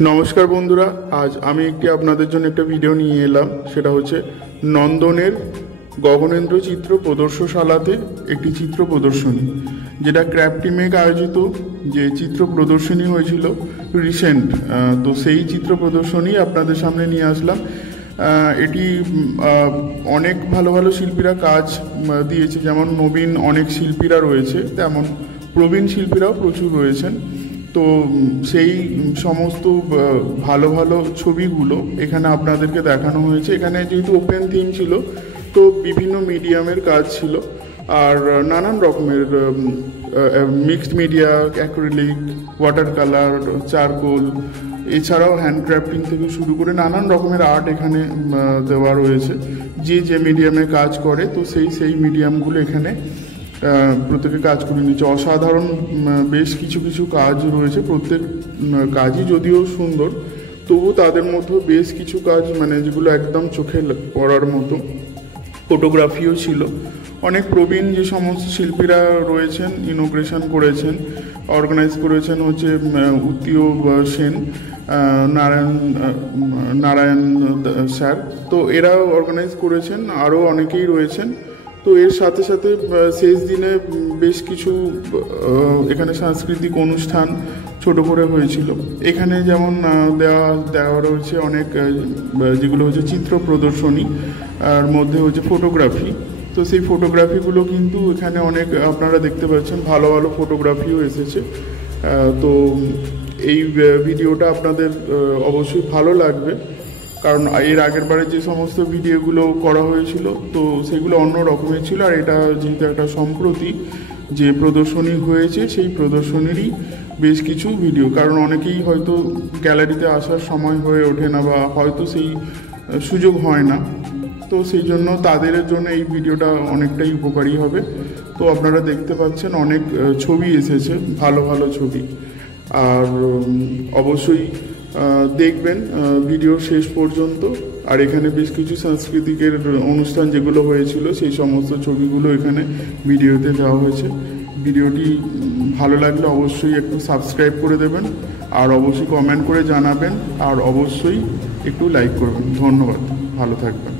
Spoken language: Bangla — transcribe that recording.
নমস্কার বন্ধুরা, আজ আমি আপনাদের জন্য একটা ভিডিও নিয়ে এলাম। সেটা হচ্ছে নন্দনের গগনেন্দ্র চিত্র প্রদর্শনশালাতে একটি চিত্র প্রদর্শনী, যেটা ক্র্যাফটিমেক আয়োজিত যে চিত্র প্রদর্শনী হয়েছিল রিসেন্ট। তো সেই চিত্র প্রদর্শনী আপনাদের সামনে নিয়ে আসলাম। এটি অনেক ভালো ভালো শিল্পীরা কাজ দিয়েছে, যেমন নবীন অনেক শিল্পীরা রয়েছে, তেমন প্রবীণ শিল্পীরাও প্রচুর রয়েছেন। তো সেই সমস্ত ভালো ভালো ছবিগুলো এখানে আপনাদেরকে দেখানো হয়েছে। এখানে যেহেতু ওপেন থিম ছিল, তো বিভিন্ন মিডিয়ামের কাজ ছিল, আর নানান রকমের mixed media, acrylic, water colour, charcoal, এছাড়াও হ্যান্ডক্রাফটিং থেকে শুরু করে নানান রকমের আর্ট এখানে দেওয়া রয়েছে। যে যে মিডিয়ামে কাজ করে, তো সেই মিডিয়ামগুলো এখানে প্রত্যেকে কাজ করে নিচ্ছে। অসাধারণ বেশ কিছু কিছু কাজ রয়েছে। প্রত্যেক কাজই যদিও সুন্দর, তবু তাদের মধ্যে বেশ কিছু কাজ যেগুলো একদম চোখে পড়ার মতো। ফটোগ্রাফিও ছিল। অনেক প্রবীণ যে সমস্ত শিল্পীরা রয়েছেন, ইনোগ্রেশন করেছেন, অর্গানাইজ করেছেন হচ্ছে উত্তীয় সেন, নারায়ণ স্যার। তো এরা অর্গানাইজ করেছেন, আরও অনেকেই রয়েছেন। তো এর সাথে সাথে শেষ দিনে বেশ কিছু এখানে সাংস্কৃতিক অনুষ্ঠান ছোট করে হয়েছিল। এখানে যেমন দেওয়া রয়েছে অনেক, যেগুলো হচ্ছে চিত্র প্রদর্শনী, আর মধ্যে হচ্ছে ফটোগ্রাফি। তো সেই ফটোগ্রাফিগুলো কিন্তু এখানে অনেক আপনারা দেখতে পাচ্ছেন, ভালো ভালো ফটোগ্রাফিও এসেছে। তো এই ভিডিওটা আপনাদের অবশ্যই ভালো লাগবে, কারণ এর আগের বারে যে সমস্ত ভিডিওগুলো করা হয়েছিল, তো সেগুলো অন্য রকমের ছিল। আর এটা যেহেতু একটা সম্প্রতি যে প্রদর্শনী হয়েছে, সেই প্রদর্শনীরই বেশ কিছু ভিডিও। কারণ অনেকেই হয়তো গ্যালারিতে আসার সময় হয়ে ওঠে না, বা হয়তো সেই সুযোগ হয় না। তো সেই জন্য তাদের জন্য এই ভিডিওটা অনেকটাই উপকারী হবে। তো আপনারা দেখতে পাচ্ছেন অনেক ছবি এসেছে, ভালো ভালো ছবি। আর অবশ্যই দেখবেন ভিডিও শেষ পর্যন্ত। আর এখানে বেশ কিছু সাংস্কৃতিকের অনুষ্ঠান যেগুলো হয়েছিল, সেই সমস্ত ছবিগুলো এখানে ভিডিওতে দেওয়া হয়েছে। ভিডিওটি ভালো লাগলে অবশ্যই একটু সাবস্ক্রাইব করে দেবেন, আর অবশ্যই কমেন্ট করে জানাবেন, আর অবশ্যই একটু লাইক করবেন। ধন্যবাদ, ভালো থাকবেন।